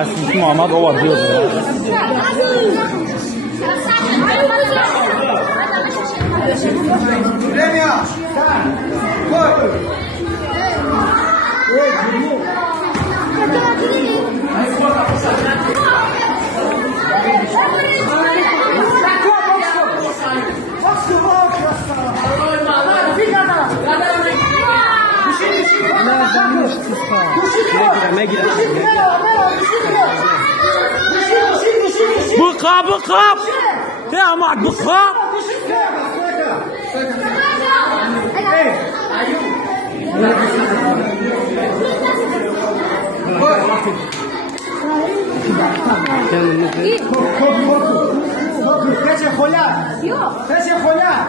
Əslisi Muhammed o var diyordu. بخاب يا معد بخاب Fece خلا